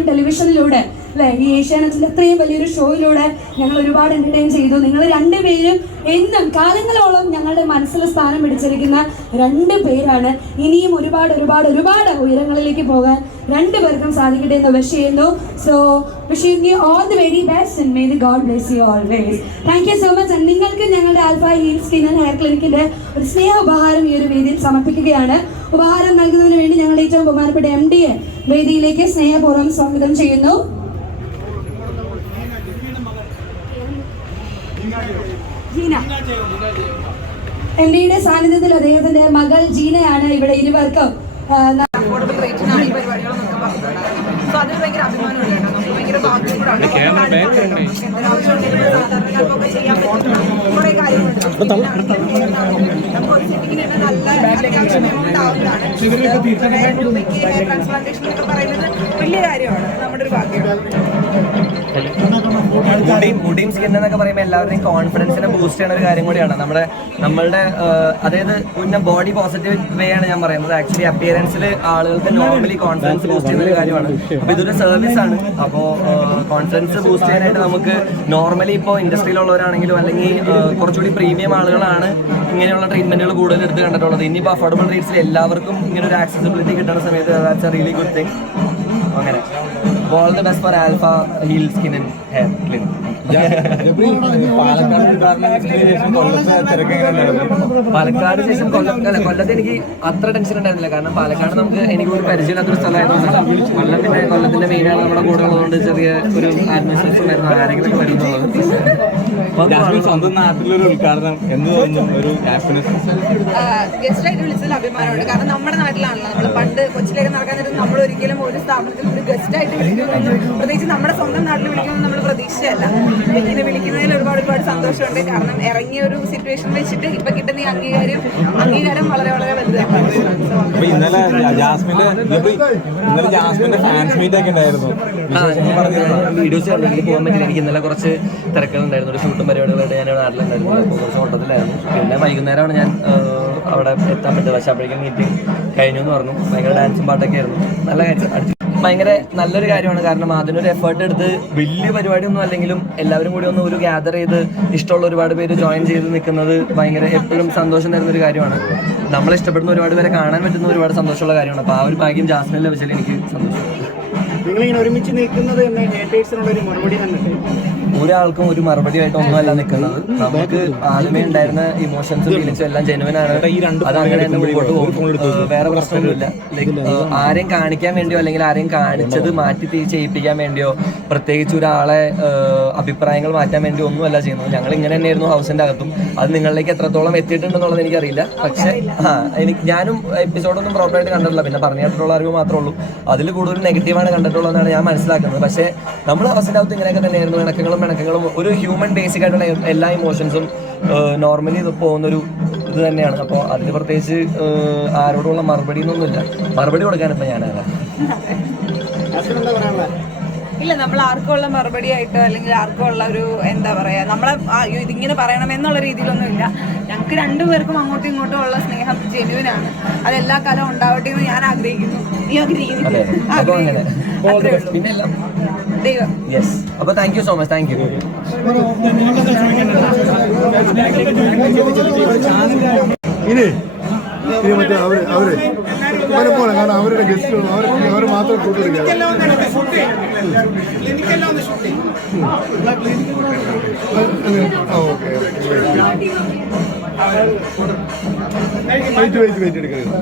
ഇത്രയും ടെലിവിഷനിലൂടെ അല്ലെ, ഈ ഏഷ്യാനെറ്റിൽ അത്രയും വലിയൊരു ഷോയിലൂടെ ഞങ്ങൾ ഒരുപാട് എന്റർടൈൻ ചെയ്തു. നിങ്ങൾ രണ്ടുപേരും എന്നും കാലങ്ങളോളം ഞങ്ങളുടെ മനസ്സിൽ സ്ഥാനം പിടിച്ചിരിക്കുന്ന 2 പേരാണ്. ഇനിയും ഒരുപാട് ഒരുപാട് ഒരുപാട് ഉയരങ്ങളിലേക്ക് പോകാൻ 2 പേർക്കും സാധിക്കട്ടെ എന്ന് വിഷ് ചെയ്യുന്നു. So wishing you all the very best and may the God bless you always. Thank you so much. നിങ്ങൾക്ക് ഞങ്ങളുടെ alpha heal skin and hair ക്ലിനിക്കിന്റെ ഒരു സ്നേഹ ഉപഹാരം ഈ ഒരു വേദിയിൽ സമർപ്പിക്കുകയാണ്. ഉപഹാരം നൽകുന്നതിന് വേണ്ടി ഞങ്ങൾ ഏറ്റവും ബഹുമാനപ്പെട്ട MD വേദിയിലേക്ക് സ്നേഹപൂർവ്വം സ്വാഗതം ചെയ്യുന്നു. MDയുടെ സാന്നിധ്യത്തിൽ അദ്ദേഹത്തിന്റെ മകൾ ജീനയാണ് ഇവിടെ ഇരുവർക്കും അതിൽ ഭയങ്കര അഭിമാനമുണ്ട് കേട്ടോ. നമുക്ക് ഭയങ്കര ഭാഗ്യം കൂടാണ്. സാധാരണക്കാർക്കൊക്കെ ചെയ്യാൻ പറ്റുന്ന കുറേ കാര്യങ്ങളുണ്ട്. നമുക്ക് ഒരു സെറ്റിങ്ങിന് തന്നെ നല്ല അത്യാവശ്യം എമൗണ്ട് ആവുന്നതാണ്. ഹെയർ ട്രാൻസ്പ്ലാന്റേഷൻ എന്നൊക്കെ പറയുന്നത് വലിയ കാര്യമാണ്, നമ്മുടെ ഒരു ഭാഗ്യമാണ്. മുടിയും സ്കിൻ എന്നൊക്കെ പറയുമ്പോൾ എല്ലാവരുടെയും കോൺഫിഡൻസിനെ ബൂസ്റ്റ് ചെയ്യുന്ന ഒരു കാര്യം കൂടിയാണ്. നമ്മളുടെ അതായത് പിന്നെ ബോഡി പോസിറ്റീവ് വേ ആണ് ഞാൻ പറയുന്നത്. ആക്ച്വലി അപ്പിയറൻസിൽ ആളുകൾക്ക് നോർമലി കോൺഫിഡൻസ് ബൂസ്റ്റ് ചെയ്യുന്ന ഒരു കാര്യമാണ്. അപ്പോൾ ഇതൊരു സർവീസ് ആണ്. അപ്പോൾ കോൺഫിഡൻസ് ബൂസ്റ്റ് ചെയ്യാനായിട്ട് നമുക്ക് നോർമലി ഇപ്പോൾ ഇൻഡസ്ട്രിയിലുള്ളവരാണെങ്കിലും അല്ലെങ്കിൽ കുറച്ചുകൂടി പ്രീമിയം ആളുകളാണ് ഇങ്ങനെയുള്ള ട്രീറ്റ്മെന്റുകൾ കൂടുതൽ എടുത്ത് കണ്ടിട്ടുള്ളത്. ഇനിയിപ്പോൾ അഫോർഡബിൾ റേറ്റ്സിൽ എല്ലാവർക്കും ഇങ്ങനെ ഒരു ആക്സസിബിലിറ്റി കിട്ടുന്ന സമയത്ത് that's a really good thing. അങ്ങനെ all the best for alpha heal skin and hair clinic. Palakkad ശേഷം കൊല്ലത്ത് എനിക്ക് അത്ര ടെൻഷൻ ഉണ്ടായിരുന്നില്ല. കാരണം പാലക്കാട് എനിക്ക് ഒരു പരിചയമില്ലാത്തൊരു സ്ഥലമായിരുന്നു. കൊല്ലത്തിന്റെ മെയിനാണ് നമ്മുടെ കൂടെ ഉള്ളതുകൊണ്ട് ചെറിയ ഒരു അഡ്മിനിസ്ട്രേഷൻ ഉണ്ടായിരുന്നു. ആരെങ്കിലും വരുന്നുള്ളത് സ്വന്തം നാട്ടിലൊരു ഉദ്ഘാടനം എന്ന് തോന്നുന്നു, ഒരു ഹാപ്പിനെസ്. ഗസ്റ്റായിട്ട് വിളിച്ചതിൽ അഭിമാനമുണ്ട്. കാരണം നമ്മുടെ നാട്ടിലാണല്ലോ നമ്മൾ പണ്ട് കൊച്ചിലേക്ക് നടക്കാൻ നേരത്ത് നമ്മൾ ഒരിക്കലും ഒരു സ്ഥാപനത്തിൽ ഒരു ഗസ്റ്റായിട്ട് വിളിക്കുമെന്ന്, പ്രത്യേകിച്ച് നമ്മുടെ സ്വന്തം നാട്ടിൽ വിളിക്കുമെന്ന് നമ്മൾ പ്രതീക്ഷിച്ചല്ല. ഇങ്ങനെ വിളിക്കുന്നതിൽ ഒരുപാട് സന്തോഷമുണ്ട്. കാരണം ഇറങ്ങിയ ഒരു സിറ്റുവേഷൻ വെച്ചിട്ട് ഇപ്പൊ കിട്ടുന്ന ഈ അംഗീകാരം വളരെ വളരെ വലുതാണ്. ഇന്നലെ ജാസ്മിന്റെ ഫാൻസ് മീറ്റ് ഒക്കെ ഉണ്ടായിരുന്നു. വീഡിയോസ് എനിക്ക് പോകാൻ പറ്റില്ല. എനിക്ക് ഇന്നലെ കുറച്ച് തിരക്കുകളുണ്ടായിരുന്നു. ഒരു ഷൂട്ടും പരിപാടികളായിട്ട് ഞാൻ നാട്ടിലുണ്ടായിരുന്നു. അപ്പോൾ കുറച്ച് ഓട്ടത്തിലായിരുന്നു. പിന്നെ വൈകുന്നേരമാണ് ഞാൻ അവിടെ എത്താൻ പറ്റുന്നത്. പക്ഷെ അപ്പോഴേക്കും മീറ്റിംഗ് കഴിഞ്ഞു എന്ന് പറഞ്ഞു. ഭയങ്കര ഡാൻസും പാട്ടൊക്കെ ആയിരുന്നു. നല്ല കാര്യം, ഭയങ്കര നല്ലൊരു കാര്യമാണ്. കാരണം അതിനൊരു എഫേർട്ട് എടുത്ത് വലിയ പരിപാടിയൊന്നും അല്ലെങ്കിലും എല്ലാവരും കൂടി ഒന്ന് ഒരു ഗ്യാദർ ചെയ്ത് ഇഷ്ടമുള്ള ഒരുപാട് പേര് ജോയിൻ ചെയ്ത് നിൽക്കുന്നത് ഭയങ്കര എപ്പോഴും സന്തോഷം തരുന്ന ഒരു കാര്യമാണ്. നമ്മളെ ഇഷ്ടപ്പെടുന്ന ഒരുപാട് പേരെ കാണാൻ പറ്റുന്ന ഒരുപാട് സന്തോഷമുള്ള കാര്യമാണ്. അപ്പോൾ ആ ഒരു ഭാഗ്യം ജാസ്മിനിൽ ലഭിച്ചാൽ എനിക്ക് സന്തോഷം. നിങ്ങളിങ്ങനെ ഒരുമിച്ച് നിൽക്കുന്നത് ഒരു മറുപടി തന്നെ ഒരാൾക്കും ഒരു മറുപടിയായിട്ട് ഒന്നുമല്ല നിൽക്കുന്നത്. നമുക്ക് ആദ്യമേ ഉണ്ടായിരുന്ന ഇമോഷൻസും ഫീലിങ്സും എല്ലാം ജെനുവനാണ്. അത് അങ്ങനെ തന്നെ മുമ്പോട്ട് പോകും. വേറെ പ്രശ്നമൊന്നുമില്ല. ലൈക്ക് ആരെയും കാണിക്കാൻ വേണ്ടിയോ അല്ലെങ്കിൽ ആരെയും കാണിച്ചത് മാറ്റി ചെയ്യിപ്പിക്കാൻ വേണ്ടിയോ പ്രത്യേകിച്ച് ഒരാളെ അഭിപ്രായങ്ങൾ മാറ്റാൻ വേണ്ടിയോ ഒന്നുമല്ല ചെയ്യുന്നത്. ഞങ്ങൾ ഇങ്ങനെ തന്നെയായിരുന്നു ഹൗസിന്റെ അകത്തും. അത് നിങ്ങളിലേക്ക് എത്രത്തോളം എത്തിയിട്ടുണ്ടെന്നുള്ളത് എനിക്കറിയില്ല. പക്ഷെ ഞാനും എപ്പിസോഡൊന്നും പ്രോപ്പറായിട്ട് കണ്ടിട്ടില്ല. പിന്നെ പറഞ്ഞിട്ടുള്ള അറിവ് മാത്രമേ ഉള്ളൂ. അതിൽ കൂടുതൽ നെഗറ്റീവാണ് കണ്ടിട്ടുള്ളതെന്നാണ് ഞാൻ മനസ്സിലാക്കുന്നത്. പക്ഷേ നമ്മൾ ഹൗസിന്റെ അകത്ത് ഇങ്ങനെയൊക്കെ തന്നെയായിരുന്നു. ഇണക്കങ്ങളും ഒരു ഹ്യൂമൻ ബേസിക് ആയിട്ടുള്ള എല്ലാ ഇമോഷൻസും നോർമലി പോകുന്നൊരു ഇത് തന്നെയാണ്. അപ്പോൾ അതിന് പ്രത്യേകിച്ച് ആരോടുള്ള മറുപടി എന്നൊന്നുമില്ല. മറുപടി കൊടുക്കാനിപ്പോൾ ഞാനല്ല. ഇല്ല, നമ്മൾ ആർക്കുള്ള മറുപടി ആയിട്ടോ അല്ലെങ്കിൽ ആർക്കുള്ള ഒരു എന്താ പറയാ നമ്മളെ ഇതിങ്ങനെ പറയണം എന്നുള്ള രീതിയിലൊന്നും ഇല്ല. ഞങ്ങൾക്ക് 2 പേർക്കും അങ്ങോട്ടും ഇങ്ങോട്ടും ഉള്ള സ്നേഹം ജെന്യുവനാണ്. അതെല്ലാ കാലവും ഉണ്ടാവട്ടെ എന്ന് ഞാൻ ആഗ്രഹിക്കുന്നു. നീ ആഗ്രഹിക്കുന്നു. അപ്പോൾ thank you so much. Thank you. മറ്റേ അവര് പോലെ കാരണം അവരുടെ ഗസ്റ്റുകൾ അവർ മാത്രം കൂട്ടുകൊടുക്കുക. ഓക്കെ വെയിറ്റ് എടുക്കുന്നത്.